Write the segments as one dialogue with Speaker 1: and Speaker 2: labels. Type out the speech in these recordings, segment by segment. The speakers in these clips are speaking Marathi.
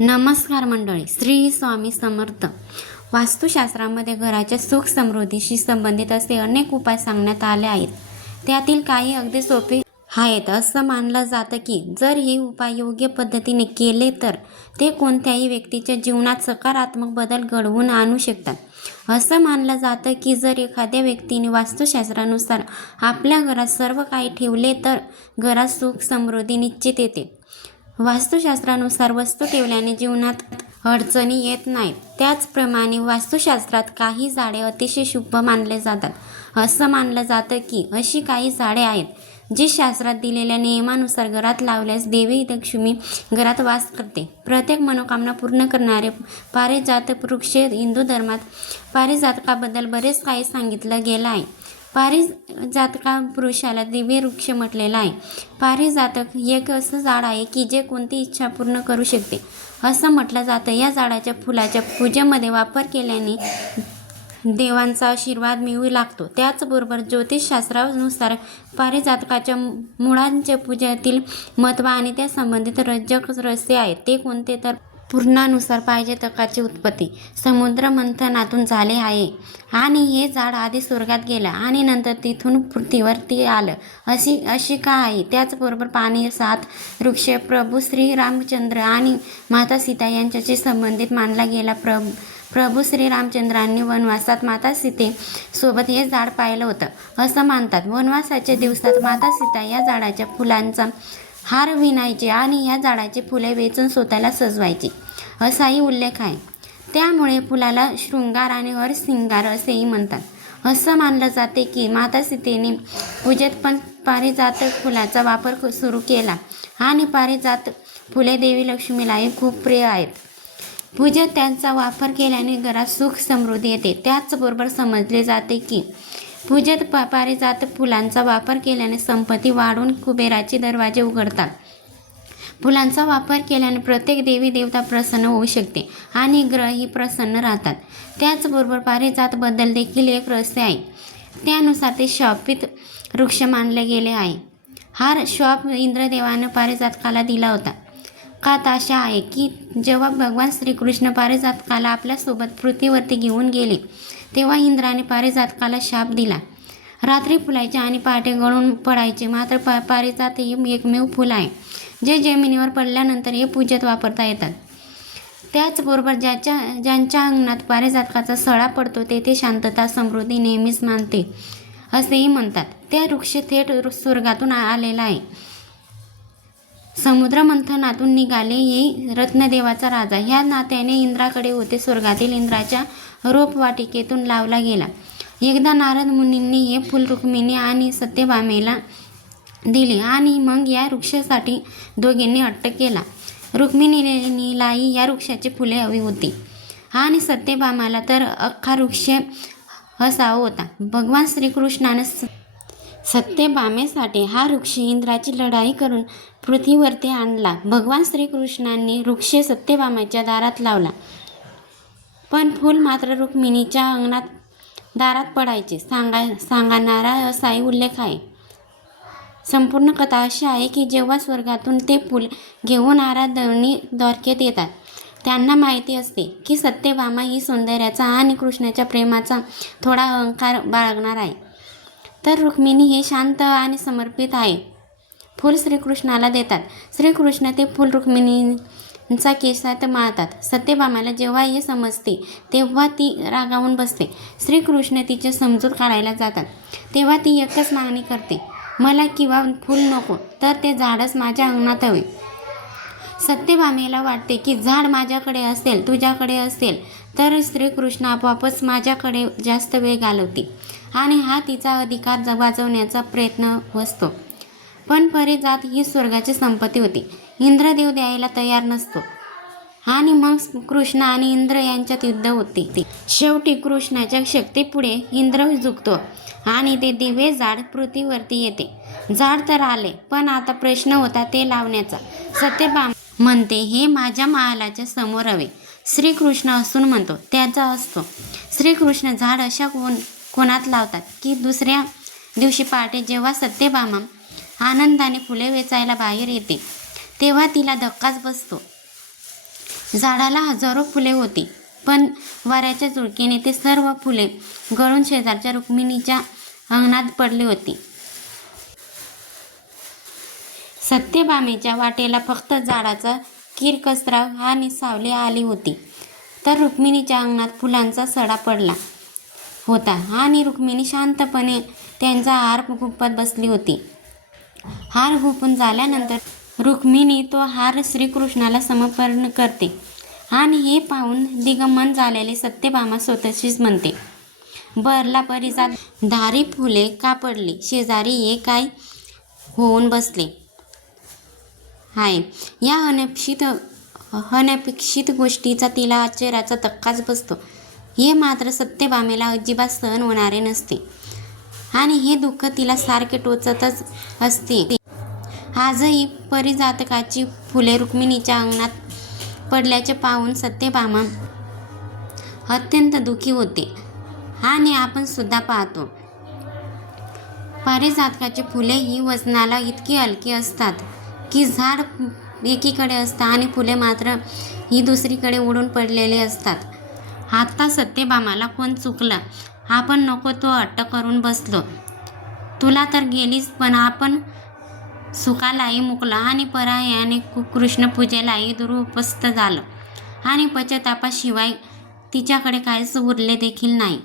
Speaker 1: नमस्कार मंडळी श्री स्वामी समर्थ. वास्तुशास्त्रामध्ये घराच्या सुख समृद्धीशी संबंधित असे अनेक उपाय सांगण्यात आले आहेत. त्यातील काही अगदी सोपे आहेत असं मानलं जातं की जर हे उपाय योग्य पद्धतीने केले तर ते कोणत्याही व्यक्तीच्या जीवनात सकारात्मक बदल घडवून आणू शकतात. असं मानलं जातं की जर एखाद्या व्यक्तीने वास्तुशास्त्रानुसार आपल्या घरात सर्व काही ठेवले तर घरात सुख समृद्धी निश्चित येते. वास्तुशास्त्रानुसार वस्तू ठेवल्याने जीवनात अडचणी येत नाहीत. त्याचप्रमाणे वास्तुशास्त्रात काही झाडे अतिशय शुभ मानले जातात. असं मानलं जातं की अशी काही झाडे आहेत जी शास्त्रात दिलेल्या नियमानुसार घरात लावल्यास देवी लक्ष्मी घरात वास करते. प्रत्येक मनोकामना पूर्ण करणारे पारिजात वृक्ष हिंदू धर्मात पारिजातकाबद्दल बरेच काही सांगितलं गेलं आहे. पारिजातका पुरुषाला दिव्य वृक्ष म्हटलेला आहे. पारिजातक एक असं झाड आहे की जे कोणती इच्छा पूर्ण करू शकते. असं म्हटलं जातं. या झाडाच्या फुलाच्या पूजेमध्ये वापर केल्याने देवांचा आशीर्वाद मिळू लागतो. त्याचबरोबर ज्योतिषशास्त्रानुसार पारिजातकाच्या मुळांच्या पूजेतील महत्त्व आणि त्या संबंधित रज्जक रस्ते आहेत. ते कोणते तर पूर्णानुसार पाहिजे तकाची उत्पत्ती. समुद्र मंथनातून झाले आहे. आणि हे झाड आधी स्वर्गात गेलं आणि नंतर तिथून पृथ्वीवरती आलं. अशी अशी का आहे? त्याचबरोबर पाणी सात वृक्ष प्रभू श्री रामचंद्र आणि माता सीता यांच्याशी संबंधित मानला गेला. प्रभू प्रभू श्रीरामचंद्रांनी वनवासात माता सीते सोबत हे झाड पाहिलं होतं. असं मानतात. वनवासाच्या दिवसात माता सीता या झाडाच्या फुलांचा हार विणायचे आणि या झाडाची फुले वेचून स्वतःला सजवायची. असाही उल्लेख आहे. त्यामुळे फुलाला शृंगार आणि हरसिंगार असेही म्हणतात. असं मानलं जाते की माता सीतेने पूजेत पण पारिजात फुलाचा वापर सुरू केला आणि पारिजात फुले देवी लक्ष्मीलाही खूप प्रिय आहेत. पूजेत त्यांचा वापर केल्याने घरात सुख समृद्धी येते. त्याचबरोबर समजले जाते की पूजेत प पारिजात फुलांचा वापर केल्याने संपत्ती वाढून कुबेराचे दरवाजे उघडतात. फुलांचा वापर केल्याने प्रत्येक देवी देवता प्रसन्न होऊ शकते आणि ग्रहही प्रसन्न राहतात. त्याचबरोबर पारिजातबद्दल देखील एक रहस्य आहे. त्यानुसार ते शॉपित वृक्ष मानले गेले आहे. हा श्वाप इंद्रदेवानं पारिजातकाला दिला होता. कात अशा आहे की जेव्हा भगवान श्रीकृष्ण पारिजातकाला आपल्यासोबत पृथ्वीवरती घेऊन गेले तेव्हा इंद्राने पारिजातकाला शाप दिला. रात्री फुलायचे आणि पहाटे गळून पडायचे. मात्र पा पारिजात हे एकमेव फुल आहे. जे जमिनीवर पडल्यानंतर हे पूजेत वापरता येतात. त्याचबरोबर ज्याच्या ज्यांच्या अंगणात पारिजातकाचा सळा पडतो तेथे शांतता समृद्धी नेहमीच मानते असेही म्हणतात. त्या वृक्ष थेट स्वर्गातून आलेला आहे. समुद्रमंथनातून निघाले येई रत्नदेवाचा राजा. ह्या नात्याने इंद्राकडे होते. स्वर्गातील इंद्राच्या रोपवाटिकेतून लावला गेला. एकदा नारद मुनींनी हे फुल रुक्मिणी आणि सत्यभामेला दिले आणि मग या वृक्षासाठी दोघींनी हट्ट केला. रुक्मिणीलाही या वृक्षाची फुले हवी होती. आणि सत्यभामाला तर अख्खा वृक्ष असावा होता. भगवान श्रीकृष्णानं सत्यभामेसाठी हा वृक्ष इंद्राची लढाई करून पृथ्वीवरती आणला. भगवान श्रीकृष्णांनी वृक्ष सत्यभामेच्या दारात लावला. पण फूल मात्र रुक्मिणीच्या अंगणात दारात पडायचे. सांगा सांगणारा असाही उल्लेख आहे. संपूर्ण कथा अशी आहे की जेव्हा स्वर्गातून ते फूल घेऊन आराधनी द्वारकेत येतात त्यांना माहिती असते की सत्यभामा ही सौंदर्याचा आणि कृष्णाच्या प्रेमाचा थोडा अहंकार बाळगणार आहे. तर रुक्मिणी हे शांत आणि समर्पित आहे. फूल श्रीकृष्णाला देतात. श्रीकृष्ण ते फूल रुक्मिणींचा केसात माळतात. सत्यभामाला जेव्हा हे समजते तेव्हा ती रागावून बसते. श्रीकृष्ण तिचे समजूत काढायला जातात. तेव्हा ती एकच मागणी करते मला किंवा फूल नको तर ते झाडच माझ्या अंगणात हवे. सत्यभामेला वाटते की झाड माझ्याकडे असेल तुझ्याकडे असेल तर श्रीकृष्ण आपोआपच माझ्याकडे जास्त वेळ घालवते आणि हा तिचा अधिकार ज- वाजवण्याचा प्रयत्न असतो. पण परिजात ही स्वर्गाची संपत्ती होती. इंद्रदेव द्यायला तयार नसतो. आणि मग कृष्ण आणि इंद्र यांच्यात युद्ध होते. ते शेवटी कृष्णाच्या शक्तीपुढे इंद्र झुकतो आणि ते दिवे झाड पृथ्वीवरती येते. झाड तर आले पण आता प्रश्न होता ते लावण्याचा. सत्यभाम म्हणते हे माझ्या महालाच्या समोर हवे. श्रीकृष्ण असून म्हणतो त्याचा असतो. श्रीकृष्ण झाड अशा कोण कोणात लावतात की दुसऱ्या दिवशी पहाटे जेव्हा सत्यभामा आनंदाने फुले वेचायला बाहेर येते तेव्हा तिला धक्काच बसतो. झाडाला हजारो फुले होती पण वाऱ्याच्या झुळकेने ते सर्व फुले गळून शेजारच्या रुक्मिणीच्या अंगणात पडली होती. सत्यभामेच्या वाटेला फक्त झाडाचा किरकसरा आणि सावली आली होती तर रुक्मिणीच्या अंगणात फुलांचा सडा पडला. होता. आणि रुक्मिणी शांतपणे त्यांचा हार गुप्पत बसली होती. हार हुपून झाल्यानंतर रुक्मिणी तो हार श्रीकृष्णाला समर्पण करते आणि हे पाहून दिगमन झालेले सत्यभामा स्वतःशीच म्हणते बरला परिजात धारी फुले कापडली शेजारी हे काय होऊन बसले? आहे या अनपेक्षित अनपेक्षित गोष्टीचा तिला आश्चर्याचा धक्काच बसतो. हे मात्र सत्यभामेला अजिबात सहन होणारे नसते. आणि हे दुःख तिला सारखे टोचतच असते. आजही परिजातकाची फुले रुक्मिणीच्या अंगणात पडल्याचे पाहून सत्यभामा अत्यंत दुःखी होते. आणि आपण सुद्धा पाहतो. पारिजातकाची फुले ही वजनाला इतकी हलकी असतात की झाड एकीकडे असतं आणि फुले मात्र ही दुसरीकडे उडून पडलेले असतात. आत्ता सत्यभामाला कोण चुकला. आपण नको तो अट्ट करून बसलो. तुला तर गेलीच पण आपण सुखालाही मुकला आणि परायाने कृष्णपूजेलाही दुरुपस्त झालं. आणि पश्चातापाशिवाय तिच्याकडे काहीच उरले देखील नाही.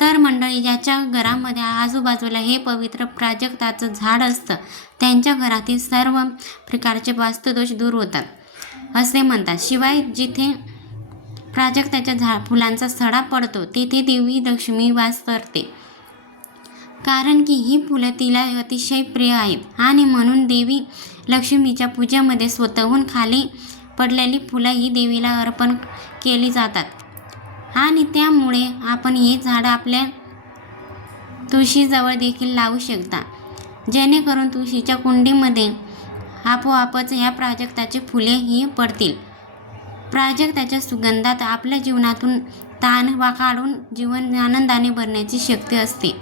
Speaker 1: तर मंडळी ज्याच्या घरामध्ये आजूबाजूला हे पवित्र प्राजक्ताचं झाड असतं त्यांच्या घरातील सर्व प्रकारचे वास्तुदोष दूर होतात. असे म्हणतात. शिवाय जिथे प्राजक्ताच्या झा फुलांचा सडा पडतो. तेथे देवी लक्ष्मी वास करते. कारण की ही फुलं तिला अतिशय प्रिय आहेत. आणि म्हणून देवी लक्ष्मीच्या पूजेमध्ये स्वतःहून खाली पडलेली फुलं ही देवीला अर्पण केली जातात. आणि त्यामुळे आपण हे झाड आपल्या तुळशीजवळ देखील लावू शकता. जेणेकरून तुळशीच्या कुंडीमध्ये आपोआपच या प्राजक्ताची फुले ही पडतील. प्राजक्ताच्या सुगंधात आपल्या जीवनातून ताण वा काढून जीवन आनंदाने भरण्याची शक्ती असते.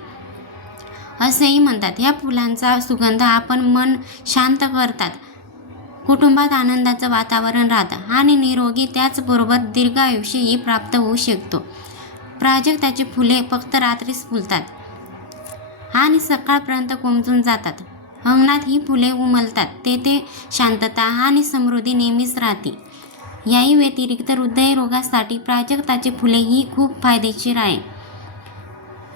Speaker 1: असेही म्हणतात. या फुलांचा सुगंध आपण मन शांत करतात. कुटुंबात आनंदाचं वातावरण राहतं आणि निरोगी त्याचबरोबर दीर्घ आयुष्यही प्राप्त होऊ शकतो. प्राजक्ताची फुले फक्त रात्रीच फुलतात आणि सकाळपर्यंत कोमजून जातात. अंगणात ही फुले उमलतात. तेथे शांतता आणि समृद्धी नेहमीच राहते. याही व्यतिरिक्त हृदयरोगासाठी प्राजक्ताची फुले ही खूप फायदेशीर आहे.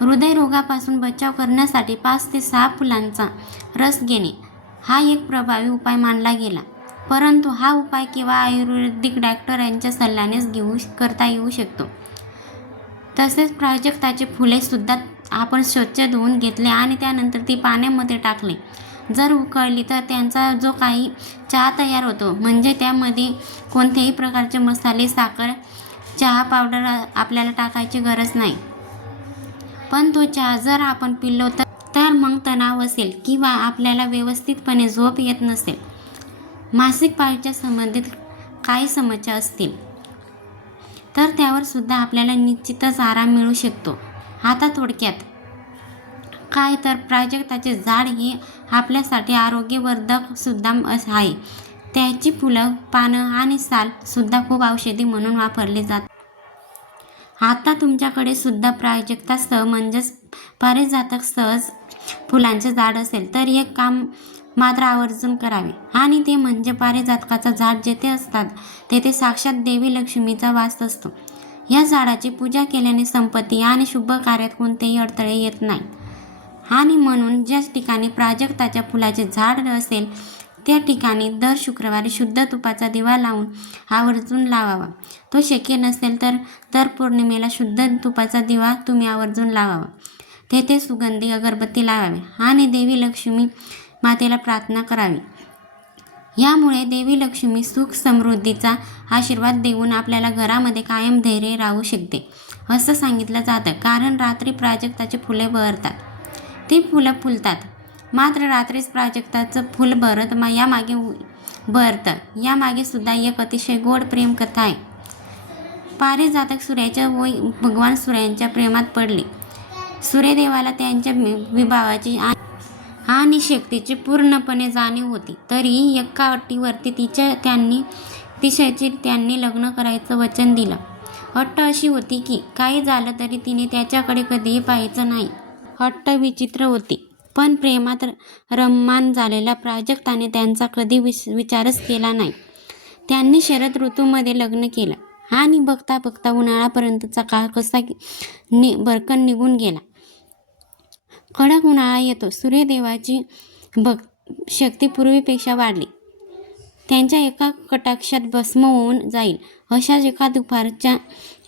Speaker 1: हृदयरोगापासून बचाव करण्यासाठी पाच ते सहा फुलांचा रस घेणे हा एक प्रभावी उपाय मानला गेला. परंतु हा उपाय केवळ आयुर्वेदिक डॉक्टरांच्या सल्ल्यानेच घेऊ करता येऊ शकतो. तसेच प्राजक्ताचे फुले सुद्धा आपण स्वच्छ धुवून घेतले आणि त्यानंतर ती पाण्यामध्ये टाकले. जर उकळली तर त्यांचा जो काही चहा तयार होतो म्हणजे त्यामध्ये कोणत्याही प्रकारचे मसाले साखर चहा पावडर आपल्याला टाकायची गरज नाही. पण तो चहा जर आपण पिलो तर तर मग तणाव असेल किंवा आपल्याला व्यवस्थितपणे झोप येत नसेल. मासिक पाळीच्या संबंधित काही समस्या असतील तर त्यावर सुद्धा आपल्याला निश्चितच आराम मिळू शकतो. आता थोडक्यात काय तर प्राजक्ताचे झाड हे आपल्यासाठी आरोग्यवर्धक सुद्धा आहे. त्याची फुलं पानं आणि साल सुद्धा खूप औषधी म्हणून वापरले जातात. आता तुमच्याकडे सुद्धा प्राजक्तासह म्हणजेच पारिजातक सहज फुलांचे झाड असेल तर एक काम मात्र आवर्जून करावे. आणि ते म्हणजे पारिजातकाचं झाड जेथे असतात तेथे साक्षात देवी लक्ष्मीचा वास असतो. या झाडाची पूजा केल्याने संपत्ती आणि शुभ कार्यात कोणतेही अडथळे येत नाही आणि म्हणून ज्या ठिकाणी प्राजक्ताच्या फुलाचे झाड असेल त्या ठिकाणी दर शुक्रवारी शुद्ध तुपाचा दिवा लावून आवर्जून लावावा. तो शक्य नसेल तर दर पौर्णिमेला शुद्ध तुपाचा दिवा तुम्ही आवर्जून लावावा. तेथे सुगंधी अगरबत्ती लावावी आणि देवी लक्ष्मी मातेला प्रार्थना करावी. यामुळे देवी लक्ष्मी सुख समृद्धीचा आशीर्वाद देऊन आपल्याला घरामध्ये कायम धैर्य राहू शकते असं सांगितलं जातं. कारण रात्री प्राजक्ताची फुले बहरतात. ती फुलं फुलतात. मात्र रात्रीच प्राजक्ताचं फुल भरत मा यामागे भरतं. यामागे सुद्धा एक अतिशय गोड प्रेम कथा आहे. पारिजातक सूर्याच्या व भगवान सूर्यांच्या प्रेमात पडले. सूर्यदेवाला त्यांच्या विभावाची आणि शक्तीची पूर्णपणे जाणीव होती. तरी एका अटीवरती तिच्या त्यांनी तिच्याची त्यांनी लग्न करायचं वचन दिलं. अट्ट अशी होती की काही झालं तरी तिने त्याच्याकडे कधीही पाहायचं नाही. हट्ट विचित्र होती. पण प्रेमात रममान झालेल्या प्राजक्ताने त्यांचा कधी विस विचारच केला नाही. त्यांनी शरद ऋतूमध्ये लग्न केलं. आणि बघता बघता उन्हाळ्यापर्यंतचा काळ कसा नि भरकन निघून गेला. कडक उन्हाळा येतो. सूर्यदेवाची भक् शक्ती पूर्वीपेक्षा वाढली. त्यांच्या एका कटाक्षात भस्म होऊन जाईल. अशाच एका दुपारच्या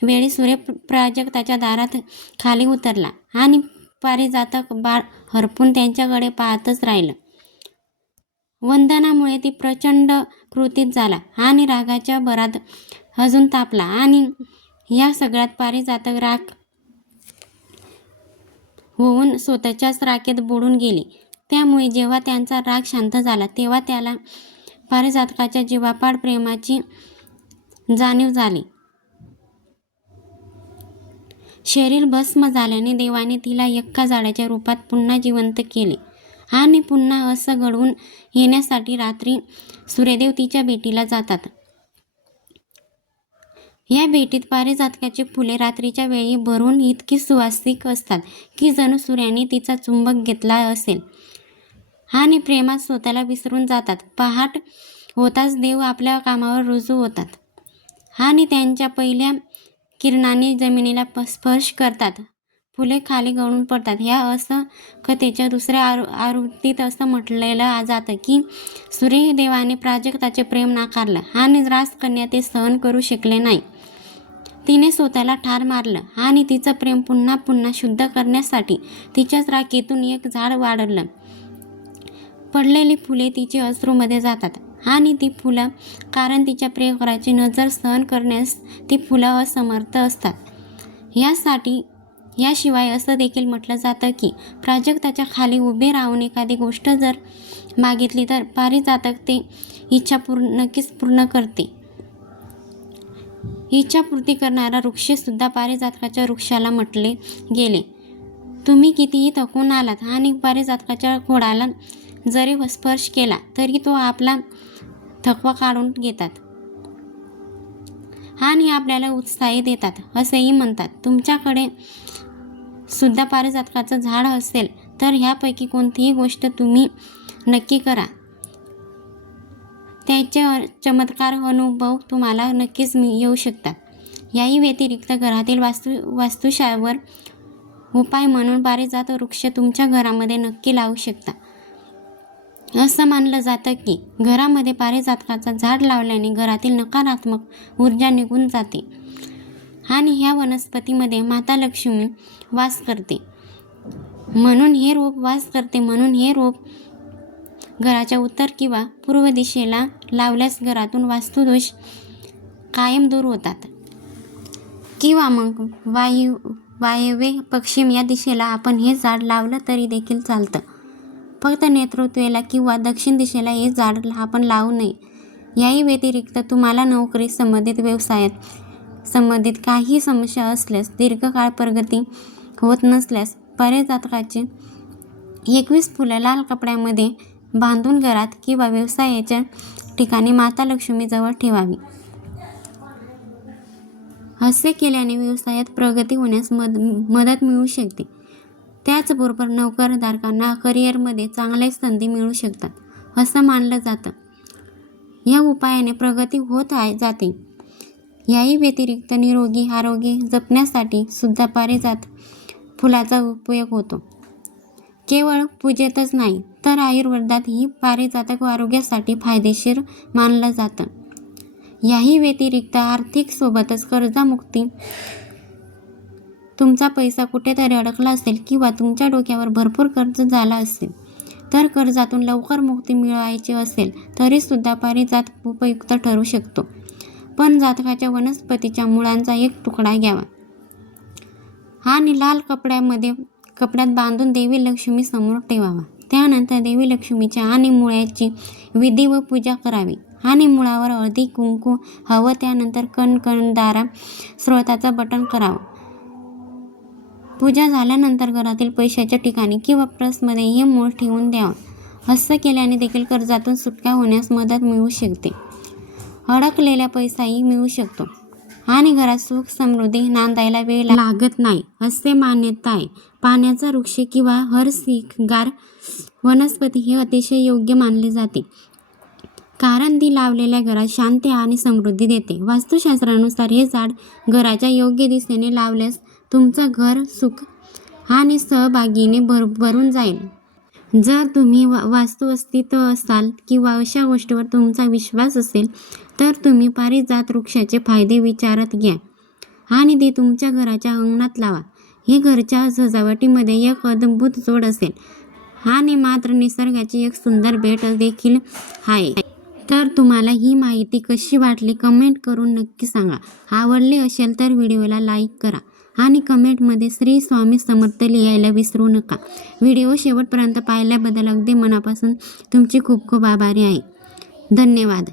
Speaker 1: वेळी सूर्य प्राजक्ताच्या दारात खाली उतरला. आणि पारिजातक बाळ हरपून त्यांच्याकडे पाहतच राहिलं. वंदनामुळे ती प्रचंड कृतीत झाला आणि रागाच्या भरात अजून तापला आणि या सगळ्यात पारिजातक राग होऊन स्वतःच्याच राखेत बुडून गेली. त्यामुळे जेव्हा त्यांचा राग शांत झाला तेव्हा त्याला पारिजातकाच्या जीवापाड प्रेमाची जाणीव झाली. शरीर भस्म झाल्याने देवाने तिला एका झाडाच्या रूपात पुन्हा जिवंत केले. आणि पुन्हा असं घडवून येण्यासाठी रात्री सूर्यदेव तिच्या भेटीला जातात. या भेटीत पारिजातकाची फुले रात्रीच्या वेळी भरून इतकी सुवासिक असतात की जणू सूर्याने तिचा चुंबक घेतला असेल. आणि प्रेमात स्वतःला विसरून जातात. पहाट होताच देव आपल्या कामावर रुजू होतात. आणि त्यांच्या पहिल्या किरणाने जमिनीला प स्पर्श करतात. फुले खाली गळून पडतात. ह्या असं कथेच्या दुसऱ्या आरु आवृत्तीत असं म्हटलेलं जातं की सूर्यदेवाने प्राजक्ताचे प्रेम नाकारलं. आणि राजकन्या ते सहन करू शकले नाही. तिने स्वतःला ठार मारलं आणि तिचं प्रेम पुन्हा पुन्हा शुद्ध करण्यासाठी तिच्याच राखीतून एक झाड वाढलं. पडलेली फुले तिचे अश्रूमध्ये जातात. आणि ती फुलं कारण तिच्या प्रियकराची नजर सहन करण्यास ती फुलं असमर्थ असतात. यासाठी याशिवाय असं देखील म्हटलं जातं की प्राजक्ताच्या खाली उभे राहून एखादी गोष्ट जर मागितली तर पारिजातक ते इच्छा पूर्ण नक्कीच पूर्ण करते. इच्छापूर्ती करणारा वृक्षसुद्धा पारिजातकाच्या वृक्षाला म्हटले गेले. तुम्ही कितीही थकून आलात आणि पारिजातकाच्या खोडाला जरी स्पर्श केला तरी तो आपला थकवा काढून घेतात. आणि आपल्याला उत्साही देतात असेही म्हणतात. तुमच्याकडे सुद्धा पारिजातकाचं झाड असेल तर ह्यापैकी कोणतीही गोष्ट तुम्ही नक्की करा. त्याचे चमत्कार अनुभव तुम्हाला नक्कीच येऊ शकतात. याही व्यतिरिक्त घरातील वास्तू वास्तुशावर उपाय म्हणून पारिजात वृक्ष तुमच्या घरामध्ये नक्की लावू शकता. असं मानलं जातं की घरामध्ये पारिजातकाचं झाड लावल्याने घरातील नकारात्मक ऊर्जा निघून जाते. आणि ह्या वनस्पतीमध्ये माता लक्ष्मी वास करते. म्हणून हे रोप वास करते म्हणून हे रोप घराच्या उत्तर किंवा पूर्व दिशेला लावल्यास घरातून वास्तुदोष कायम दूर होतात. किंवा मग वायू वायव्य पश्चिम या दिशेला आपण हे झाड लावलं तरी देखील चालतं. फक्त नेतृत्वेला किंवा दक्षिण दिशेला हे झाड आपण लावू नये. याही व्यतिरिक्त तुम्हाला नोकरी संबंधित व्यवसायात संबंधित काही समस्या असल्यास दीर्घकाळ प्रगती होत नसल्यास पारिजातकाचे एकवीस फुलं लाल कपड्यामध्ये बांधून घरात किंवा व्यवसायाच्या ठिकाणी माता लक्ष्मीजवळ ठेवावी. असे केल्याने व्यवसायात प्रगती होण्यास मद मदत मिळू शकते. त्याचबरोबर नोकरधारकांना करिअरमध्ये चांगल्या संधी मिळू शकतात असं मानलं जातं. या उपायाने प्रगती होत आहे जाते. याही व्यतिरिक्त निरोगी आरोग्य जपण्यासाठी सुद्धा पारिजात फुलाचा उपयोग होतो. केवळ पूजेतच नाही तर आयुर्वेदातही पारिजातक आरोग्यासाठी फायदेशीर मानलं जातं. याही व्यतिरिक्त आर्थिक सोबतच कर्जामुक्ती तुमचा पैसा कुठेतरी अडकला असेल किंवा तुमच्या डोक्यावर भरपूर कर्ज झाला असेल तर कर्जातून लवकर मुक्ती मिळवायची असेल तरीसुद्धा पारिजात उपयुक्त ठरू शकतो. पण जातकाच्या वनस्पतीच्या मुळांचा एक तुकडा घ्यावा. आणि लाल कपड्यामध्ये कपड्यात बांधून देवी लक्ष्मी समोर ठेवावा. त्यानंतर देवी लक्ष्मीच्या आणि मुळ्याची विधी व पूजा करावी. आणि मुळावर हळदी कुंकू हवं त्यानंतर कणकणदारा स्रोताचं बटन करावं. पूजा झाल्यानंतर घरातील पैशाच्या ठिकाणी किंवा पर्समध्ये हे मूळ ठेवून द्यावं. हस्त केल्याने देखील कर्जातून सुटका होण्यास मदत मिळू शकते. अडकलेला पैसाही मिळू शकतो. आणि घरात सुख समृद्धी नांदायला वेळ लागत नाही असे मान्यता आहे. पाण्याचा वृक्ष किंवा हरसिंगार वनस्पती हे अतिशय योग्य मानले जाते. कारण ती लावलेल्या घरात शांती आणि समृद्धी देते. वास्तुशास्त्रानुसार हे झाड घराच्या योग्य दिशेने लावल्यास तुमचं घर सुख आणि सहभागीने भर भरून जाईल. जर तुम्ही वा वास्तू अस्तित्व असाल किंवा अशा गोष्टीवर तुमचा विश्वास असेल तर तुम्ही पारिजात वृक्षाचे फायदे विचारात घ्या आणि ते तुमच्या घराच्या अंगणात लावा. हे घरच्या सजावटीमध्ये एक अद्भुत जोड असेल आणि मात्र निसर्गाची एक सुंदर भेट देखील आहे. तर तुम्हाला ही माहिती कशी वाटली कमेंट करून नक्की सांगा. आवडले असेल तर व्हिडिओला लाईक करा. आणि कमेंटमध्ये श्री स्वामी समर्थ लिहायला विसरू नका. व्हिडिओ शेवटपर्यंत पाहिल्याबद्दल अगदी मनापासून तुमची खूप खूप आभारी आहे. धन्यवाद.